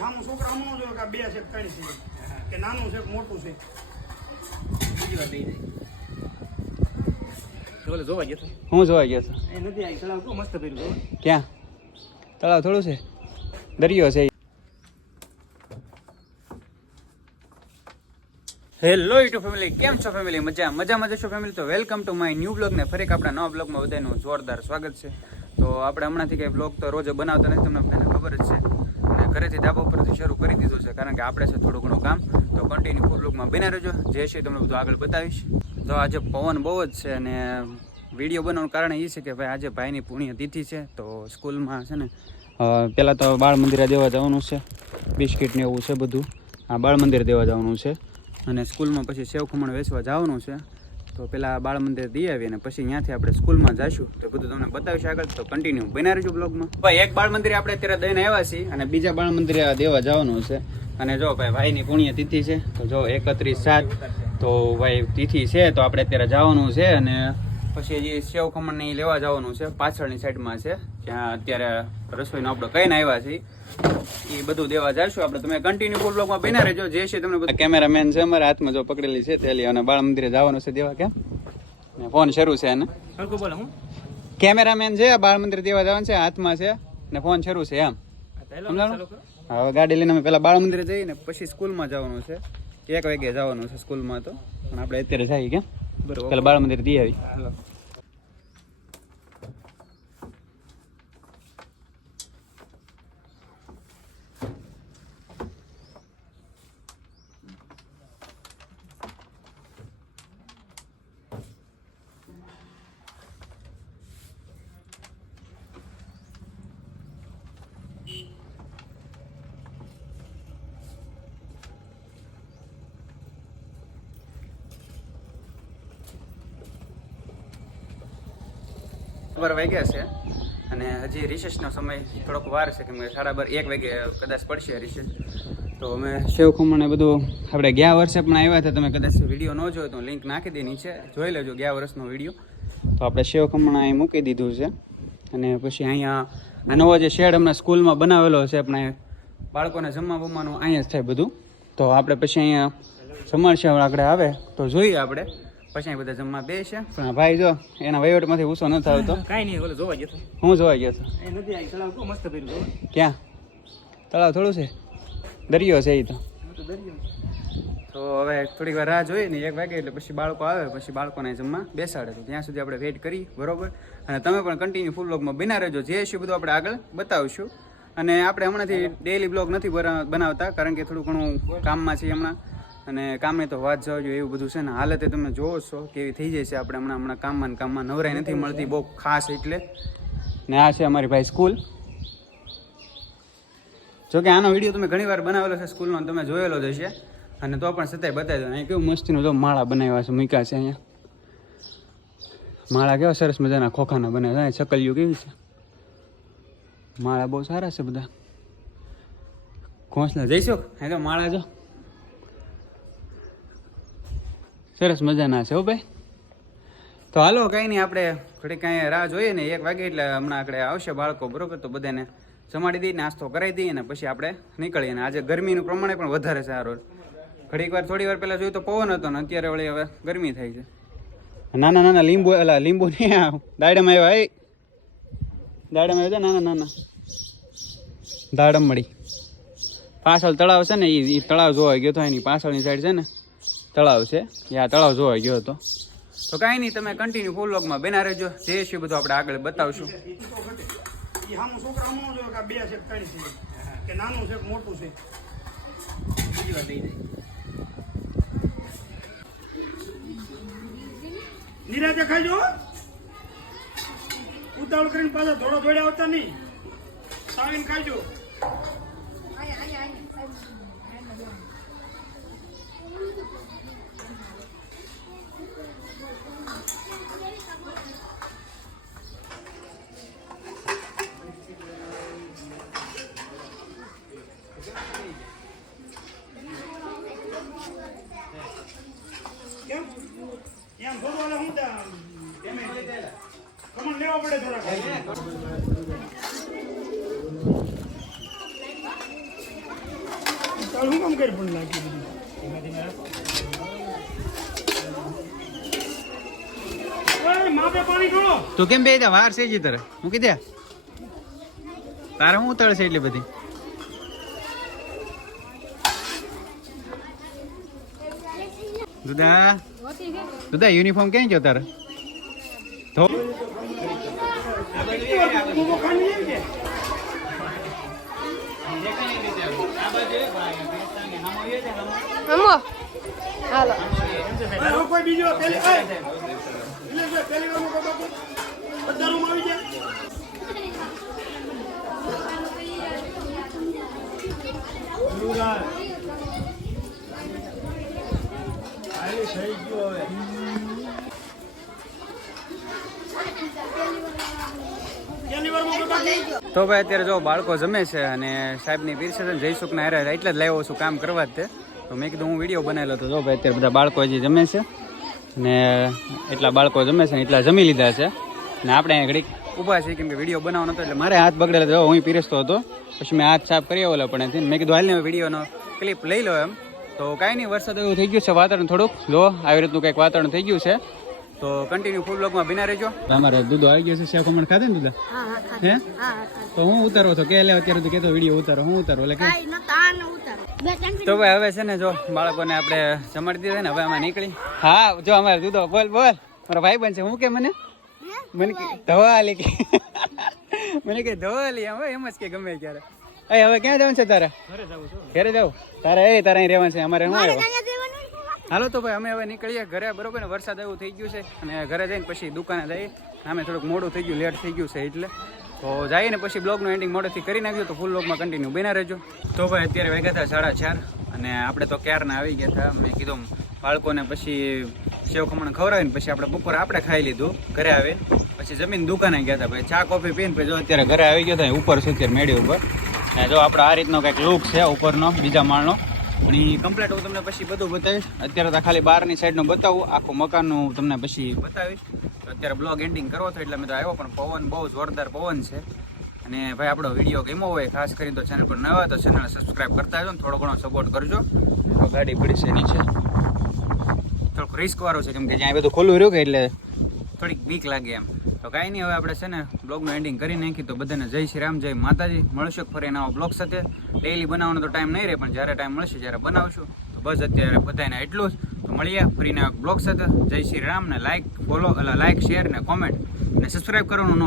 હામું છોકરા હામું ન કે બે છે કે ત્રણ છે કે નાનું છે મોટું છે જોવા ગયા હું જોવા ગયા છું. એ નથી આવી તળાવ મસ્ત કર્યું ક્યાં? તળાવ થોડું છે? દરિયો છે. હેલો યુટ્યુબ ફેમિલી કેમ છો ફેમિલી મજા મજા મજા છો ફેમિલી તો welcome to my new blog ને ફરી આપણા નવા બ્લોગમાં બધાનું જોરદાર સ્વાગત છે. તો આપણે હમણાંથી કંઈ બ્લોગ તો રોજ બનાવતા નથી, તમને બધાને ખબર જ છે. અને ઘરેથી ધાબા ઉપરથી શરૂ કરી દીધું છે, કારણ કે આપણે છે થોડું ઘણું કામ. તો કન્ટિન્યુ ફૂલ બ્લોગમાં બના રહેજો. જે છે તમને બધું આગળ બતાવીશ. તો આજે પવન બહુ જ છે અને વીડિયો બનાવવાનું કારણ એ છે કે ભાઈ, આજે ભાઈની પુણ્ય તિથિ છે. તો સ્કૂલમાં છે ને પહેલાં તો બાળ મંદિરે દેવા જવાનું છે. બિસ્કિટ ને એવું છે બધું. આ બાળ મંદિર દેવા જવાનું છે. અને સ્કૂલમાં પછી સેવ ખમણ વેચવા જવાનું છે. તો પેલા બાળ મંદિર દઈ આવીએ અને પછી ત્યાંથી આપણે સ્કૂલમાં જઈશું તો બધું તમને બતાવીશ આગળ. તો કન્ટિન્યુ બના રહેજો બ્લોગમાં ભાઈ, એક બાળ મંદિરે આપણે અત્યારે દઈને આવ્યા છીએ અને બીજા બાળ મંદિરે દેવા જવાનું છે. અને જો ભાઈ, ભાઈની પુણ્ય તિથિ છે. તો જો એકત્રીસ સાત, તો ભાઈ, તિથિ છે, તો આપણે અત્યારે જવાનું છે અને પછી હજી સેવ ખમણ ને લેવા જવાનું છે. પાછળની સાઈડમાં છે. જ્યાં અત્યારે રસોઈનો આપણે કહીને આવ્યા છીએ. એ બધું દેવા જઈશું આપણે. તમે કન્ટિન્યુ ફૂલ બ્લોગમાં બના રહેજો. જે છે તમને બધા કેમેરામેન છે અમારા હાથમાં જો પકડેલી છે. તેલી અને બાળ મંદિરે જવાનું છે દેવા કેમ? ને ફોન શરૂ છે એને. બોલે હું? કેમેરામેન છે બાળ મંદિર દેવા જવાનું છે હાથમાં છે ને ફોન શરૂ છે એમ. હવે ગાડી લઈને અમે પેલા બાળ મંદિરે જઈને પછી સ્કૂલમાં જવાનું છે. એક વાગે જવાનું છે સ્કૂલમાં તો. પણ આપણે અત્યારે જઈએ કેમ? બરોબર પેલા બાળ મંદિર દઈ બાર વાગ્યા છે અને હજી રિસેસનો સમય થોડોક વાર છે કેમ કે સાડા બાર, એક વાગે કદાચ પડશે રિસેસ તો અમે સેવ ખમણ બધું આપણે ગયા વર્ષે પણ આવ્યા હતા, તમે કદાચ વીડિયો ન જોયો તો લિંક નાખી દે નીચે. જોઈ લેજો ગયા વર્ષનો વીડિયો. તો આપણે સેવ ખમણ અહીં મૂકી દીધું છે અને પછી અહીંયા આ નવો જે શેડ હમણાં સ્કૂલમાં બનાવેલો છે, આપણે બાળકોને જમવા બમવાનું અહીંયા જ થાય બધું. તો આપણે પછી અહીંયા સમરશે આગળ આવે તો જોઈએ આપણે. પછી બધા જમવા બે છે. પણ ભાઈ જો એના વહીવટમાંથી ઊંચો નથી આવતો. કાંઈ નહીં ઓલે જોવા ગયો હું જોવા ગયો છું. એ નથી આવી તળાવ મસ્ત ભર્યું ક્યાં? તળાવ થોડું છે? દરિયો છે એ તો. તો તો હવે થોડીક વાર રાહ જોઈએ ને એક વાગે એટલે પછી બાળકો આવે પછી બાળકોને જમવા બેસાડે તો ત્યાં સુધી આપણે વેઇટ કરી બરોબર? અને તમે પણ કન્ટિન્યુ ફૂલ બ્લોગમાં બિના રહેજો. જે છે બધું આપણે આગળ બતાવીશું. અને આપણે હમણાંથી ડેઈલી બ્લોગ નથી બનાવતા કારણ કે થોડું ઘણું કામમાં છીએ હમણાં. અને કામે તો વાત જવા જોઈએ એવું બધું છે ને હાલતે તમે જોવો છો કેવી થઈ જાય છે આપણે હમણાં હમણાં કામમાં ને કામમાં નવરાઈ નથી મળતી, બહુ ખાસ એટલે. ને આ છે અમારી ભાઈ સ્કૂલ. જોકે આનો વીડિયો તમે ઘણી વાર બનાવેલો છે સ્કૂલનો, તમે જોયેલો જ હશે. અને તો પણ છતાંય બતાવી દો. અહીં કેવું મસ્તીનું જો માળા બનાવ્યા છે, મૂક્યા છે અહીંયા. માળા કેવા સરસ મજાના ખોખાના બનાવ્યા છે. ચકલીઓ કેવી છે? માળા બહુ સારા છે બધા. ઘોંસલા જઈશો? અહીં તો માળા જો. સરસ મજાના છે હો ભાઈ. તો હાલો કંઈ નહીં આપણે થોડી કાંઈ રાહ જોઈએ ને એક વાગે એટલે હમણાં આપણે આવશે બાળકો બરોબર? તો બધાને જમાડી દઈએ નાસ્તો કરાવી દઈએ ને પછી આપણે નીકળીએ ને. આજે ગરમીનું પ્રમાણે પણ વધારે છે આ રોજ ઘડીક વાર થોડી વાર પહેલાં જોયું તો પવન હતો ને અત્યારે વળી હવે ગરમી થાય છે. નાના નાના લીંબુ એલા લીંબુ નહીં દાડમ આવ્યા એ દાડમ આવ્યો છે નાના નાના. દાડમ મળી. પાછળ તળાવ છે ને એ તળાવ જોવા ગયો તો એની પાછળની સાઈડ છે ને. તળાવ છે. એ આ તળાવ જોવા ગયો હતો. તો કાંઈ નહીં તમે કન્ટિન્યુ ફૂલ વ્લોગમાં બેના રહેજો. જે છે બધું આપણે આગળ બતાવશું. નિરાતે ખાજો ઉતાવળ કરીને પાછા હામું ન આવતા નહીં. આ બે છે કે ત્રણ છે કે નાનું છે કે મોટું છે બીજી વાર દઈ જાય નિરાતે ખાઈજો ઉતાવળ કરીને પાછા થોડા થોડા આવતા નહીં તાવીને ખાઈજો કેમ એમ થોડું હાલે હું ત્યાં તું કેમ બે વાર છે તારે. મૂકી દે. તારે હું ઉતળ છે એટલી બધી? દુદા દુદા યુનિફોર્મ કેમ છો તારે? અમ્મો હાલો કોઈ બીજો પેલી પેલી વારમાં કોઈ બાકી બધા રૂમ આવી જાય પેલી વારમાં કોઈ બાકી તો ભાઈ અત્યારે જો બાળકો જમે છે અને સાહેબની પીરસે છે જયસુખ ના હેરા એટલે જ લાવ્યો છું કામ કરવા જ તે. તો મેં કીધું હું વીડિયો બનાવેલો હતો. જો ભાઈ અત્યારે બધા બાળકો હજી જમે છે. ને એટલા બાળકો જમે છે ને એટલા જમી લીધા છે. ને આપણે ઘડીક ઊભા છીએ કેમ કે વીડિયો બનાવવાનો હતો એટલે મારે હાથ બગડેલો જો હું પીરસતો હતો. પછી મેં હાથ સાફ કરી આવેલો પણ મેં કીધું હાલને વિડીયોનો ક્લિપ લઈ લો એમ. તો કાંઈ નહીં, વરસાદ એવું થઈ ગયું છે વાતાવરણ થોડુંક. જો આવી રીતનું કંઈક વાતાવરણ થઈ ગયું છે. તો કન્ટિન્યુ ફૂલ બ્લોગમાં બિના રહેજો. તમારે દૂધો આવી ગયો છે શેવ ખમણ ખાધે ને દૂધા? હા હા. હે? હા હા. તો હું ઉતારો છો. કે લે અત્યારે તો કેતો વીડિયો ઉતારો હું ઉતારો એટલે તો ભાઈ હવે છે ને જો બાળકોને આપણે જમાડી દીધા ને હવે અમે નીકળી. હા જો અમારે જુદો બોલ બોલ. મારો ભાઈ બનશે હું કે મને? મને કે ધવાલી કે મને કે ધવાલી હવે એમ જ કે ગમે ત્યારે. એ હવે ક્યાં જવાનું છે તારે? ઘરે જવું તારે એ તારે અહીં રહેવાનું છે અમારે શું આવ્યો હાલો તો ભાઈ, અમે હવે નીકળીએ ઘરે. બરોબર ને? વરસાદ એવું થઈ ગયું છે અને ઘરે જઈને પછી દુકાને જઈએ. અમે થોડુંક મોડું થઈ ગયું લેટ થઈ ગયું છે એટલે. તો જઈએ ને પછી બ્લોગનું એન્ડિંગ મોડેથી કરી નાખજો. તો ફૂલ બ્લોગમાં કન્ટિન્યુ બના રહેજો. તો ભાઈ, અત્યારે વાગ્યા હતા સાડા ચાર અને આપણે તો ક્યારના આવી ગયા હતા. મેં કીધું બાળકોને પછી સેવ ખમણ ખવડાવીને પછી આપણે બપોર આપણે ખાઈ લીધું, ઘરે આવે પછી જમીન દુકાને ગયા હતા ભાઈ. ચા, કોફી પીને પછી જો અત્યારે ઘરે આવી ગયા હતા ઉપર સુધી મેળી ઉપર. જો આપણે આ રીતનો કંઈક લુક છે ઉપરનો, બીજા માળનો. અને કમ્પ્લીટ હું તમને પછી બધું બતાવીશ. અત્યારે તો ખાલી બહારની સાઈડનું બતાવું. આખું મકાનનું તમને પછી બતાવીશ. અત્યારે બ્લોગ એન્ડિંગ કરવો હતો એટલે મેં તો આવ્યો, પણ પવન બહુ જોરદાર પવન છે. અને ભાઈ, આપણો વીડિયો ગમ્યો હોય, ખાસ કરીને તો ચેનલ પર નવા હોય, તો ચેનલ સબસ્ક્રાઈબ કરતા આવજો ને થોડો ઘણો સપોર્ટ કરજો. તો ગાડી પડી છે નીચે. થોડુંક રિસ્ક વાળું છે, કેમ કે જ્યાં બધું ખુલ્લું રહ્યું કે એટલે થોડીક બીક લાગે એમ. તો કાંઈ નહીં, હવે આપણે છે ને બ્લોગનું એન્ડિંગ કરી નાખી. તો બધાને જય શ્રી રામ, જય માતાજી. મળશું ફરી નવા બ્લોગ સાથે. ડેઈલી બનાવવાનો તો ટાઈમ નહીં રહે, પણ જ્યારે ટાઈમ મળશે જ્યારે બનાવશું. તો બસ અત્યારે બધાને એટલું જ. તો મળીએ ફરીને બ્લોગ સાથે. જય શ્રી રામ ને લાઈક ફોલો લાઇક શેર ને કોમેન્ટ ને સબસ્ક્રાઈબ કરવાનું